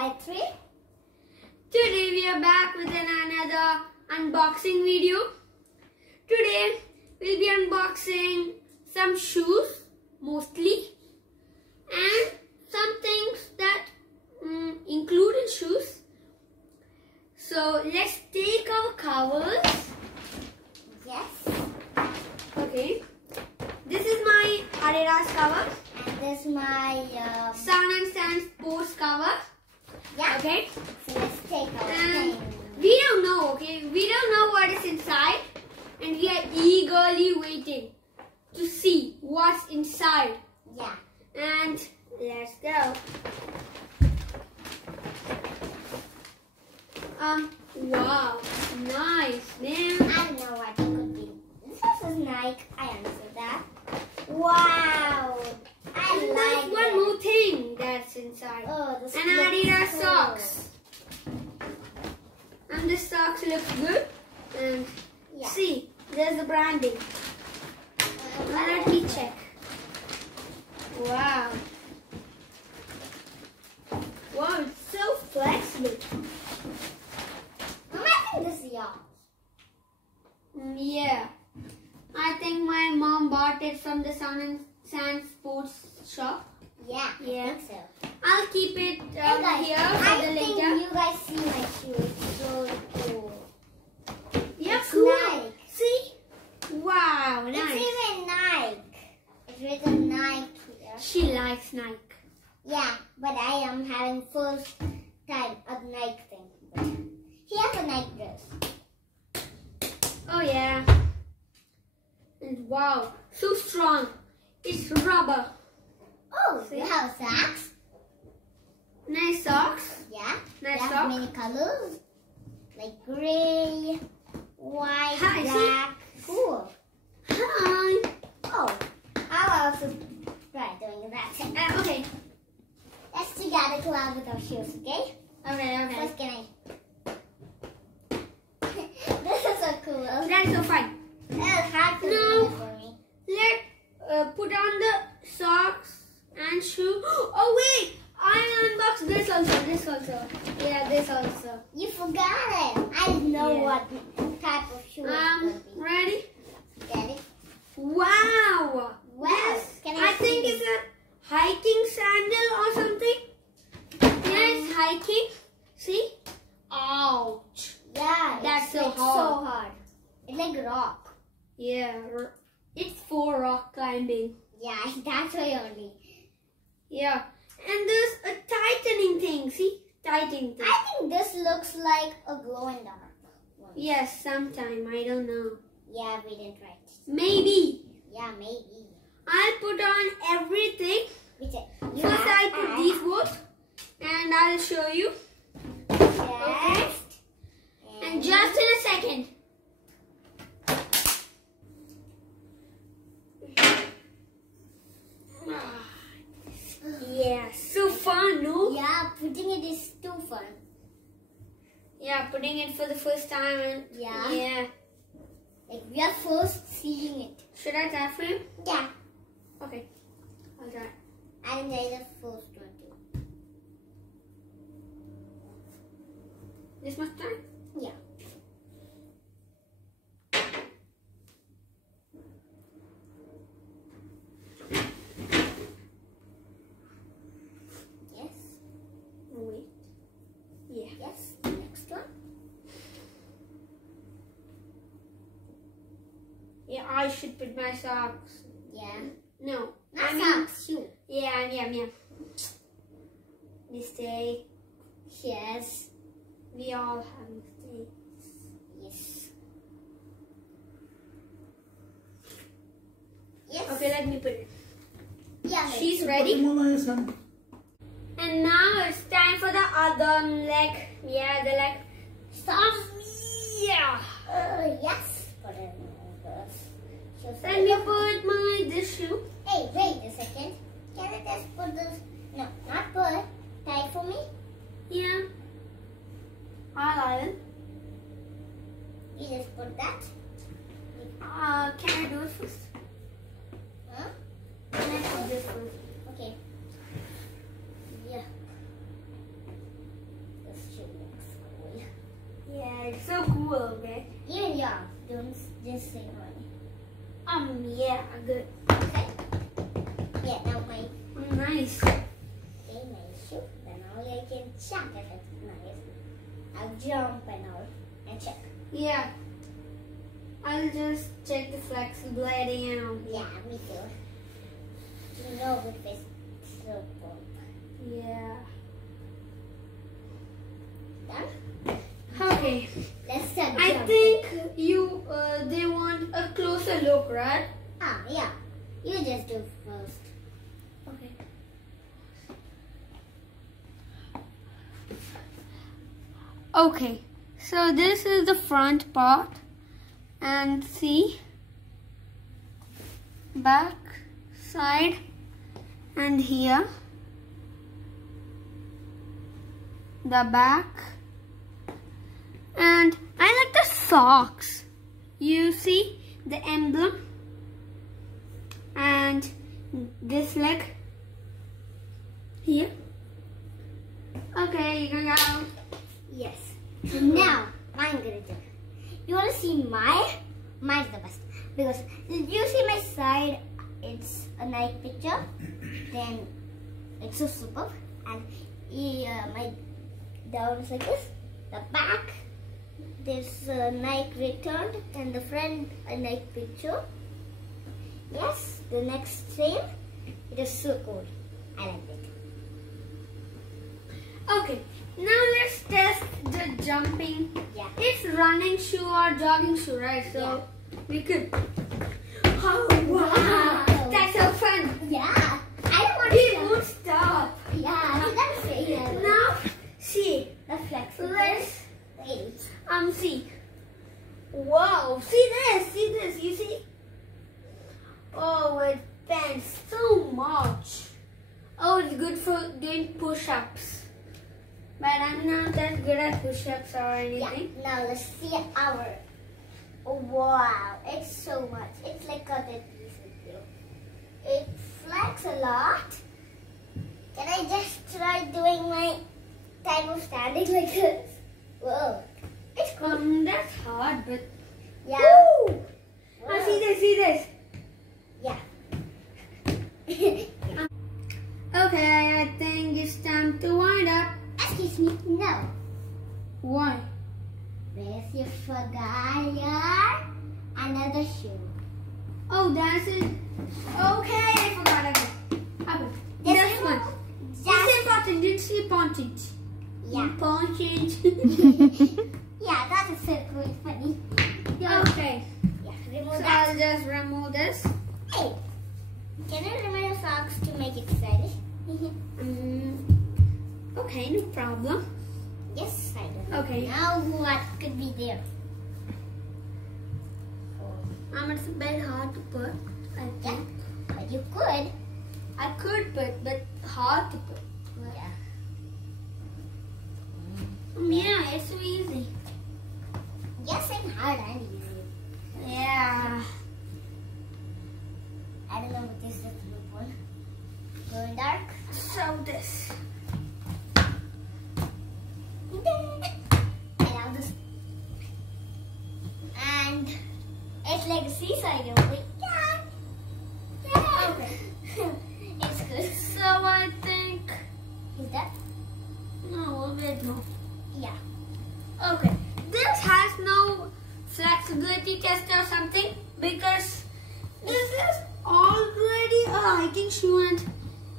Gayatri. Today we are back with another unboxing video. Today we'll be unboxing some shoes mostly and some things that include in shoes. So let's take our covers. Yes. Okay. This is my Adidas cover. And this is my Sun and Sand Sports cover. yeah. Okay. So let's take our And thing. we don't know, okay? We don't know what is inside. And we are eagerly waiting to see what's inside. Yeah. And let's go. Wow. Nice, man. I don't know what it could be. This is Nike. I understood that. Wow. I And like there's one it. more thing that's inside. Oh, this And looks Adidas cool. socks. And the socks look good. And Yeah. see, there's the branding. Let me check. Wow. Wow, it's so flexible. I think this is yours. Yeah. I think my mom bought it from the Sun and Sand Sports shop. Yeah, Yeah. I think so. I'll keep it Hey guys, here I for the think later. you guys see my shoe. It's so cool. Yeah, It's cool. Nike. See? Wow, It's nice. even Nike. It's written Nike here. She likes Nike. Yeah, but I am having first time a Nike thing. She has a Nike dress. Oh yeah. And wow, so strong. It's rubber. Oh, See? you have socks? Nice socks. Yeah. Nice they have sock. many colors. Like gray, white, Hi, see? black. Cool. Hi. Oh, I'll also try doing that. Okay. Let's together collab with our shoes, okay? Okay. First, can I? This is so cool. That's so fun. It's hard to No. do it for me. Let put on the socks and shoe. Oh wait, I'll unbox this also. This also. Yeah, this also. You forgot it. I didn't know Yeah. what type of shoe it's going to be. Ready? Get it? Wow. Wow. This, Can I think see? it's a hiking sandal or something. Yeah, it's hiking. See? Ouch. Yeah, That's it's so like hard. so hard. It's like rock. Yeah, it's for rock climbing. Yeah, that's why only. Yeah, and there's a tightening thing. See, tightening thing. I think this looks like a glow in the dark one. Yes, sometime I don't know. Yeah, we didn't write. Maybe Yeah, maybe. I'll put on everything. We said, First, I'll put these both, and I'll show you. Yes. And just in a second. Yeah, so fun, no? Yeah, putting it is too fun. Yeah, putting it for the first time. And Yeah. Yeah. Like we are first seeing it. Should I try for him? Yeah. Okay, I'll try. I think I the first one too. This much time? Yeah. Yes. Wait. Yeah. Yes. Next one. Yeah, I should put my socks. Yeah. No. Not I mean- socks. Shoe. Yeah. Mistake. Yes. We all have mistakes. Yes. Yes. Okay, let me put it. Yeah. She's ready. And now it's time for the other leg. Yeah, the leg. Stop. Yeah. Yes. Put it in first. Shoes. Let me put this shoe. Hey, wait a second. Can I just put this? No, not put. Tie for me. Yeah. I will. You just put that. Can I do it first? Huh? Can I put this first? Okay. Yeah. Just say money. Yeah, good. Okay. Yeah, now my Nice. okay, my shoe. Then now I can check if it's nice. I'll jump and all and check. Yeah. I'll just check the flexibility and all. Yeah, me too. You know if it's so cool. Yeah. Done? Okay. Let's start I jumping. think they want a closer look, right? Ah, yeah. You just do first. Okay. Okay. So this is the front part. And see, back, side, and here, the back, and I like the socks. You see the emblem, and this leg here. Okay, you can go. Yes. So now, I'm gonna do. You wanna see mine's the best. Because you see my side, it's a nice picture. Then it's so superb. And my down is like this. The back, there's a Nike returned. And the front, a Nike picture. Yes, the next same. It is so cool. I like it. Okay, now let's test the jumping. Yeah. It's running shoe or jogging shoe, right? So we could. Oh wow, that's so fun. Yeah. I don't want He to won't stop. Yeah, that's it. Now see, The flexible. let's Wait. see. Wow, see this, you see? Oh, it bends so much. Oh, it's good for doing push-ups. But I'm not that good at push-ups or anything. Yeah. Now let's see our. Oh, wow, it's so much. It's like a good piece of you. It flex a lot. Can I just try doing my type of standing like this? Whoa, it's cool. That's hard, but Yeah. woo! Whoa. Oh, see this. Yeah. Okay, I think it's time to wind up. Excuse me. No. Why? Where's your forgot another shoe? Oh, that's it. Okay, I forgot again. Okay. This one. It's important. It's important. Yeah. Important. Yeah, that is so cool. Funny. Okay. Yeah. Remove So that. I'll just remove this. Hey, can you remove your socks to make it stylish? Okay, no problem. Yes, I do. Okay. Now what could be there? It's a bit hard to put. I Yeah, think. but you could. I could put, but hard to put. Yeah. Yeah, it's so easy. Yes, and hard and easy. Yeah. I don't know what this is the blue one. Glow in dark. So this. I love this. And it's like a seaside over. Yeah. Yeah. Okay. It's good. So I think Is that? no, a bit more. Yeah. Okay. This has no flexibility test or something because this is already a hiking shoe and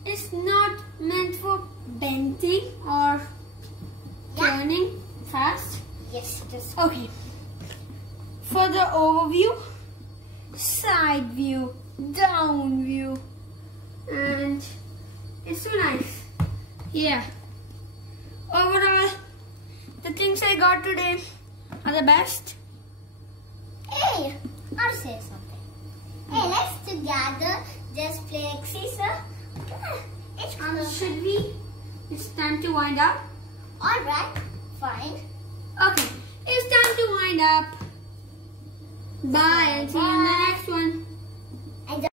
it's not meant for bending or turning fast. Yes, it is. Okay. For the overview, side view, down view, and it's so nice. Yeah. Overall, the things I got today are the best. Hey, I'll say something. Hey, let's together just play like seesaw. It's cool. Should we? It's time to wind up. Alright, fine. Okay, it's time to wind up. Bye and see you next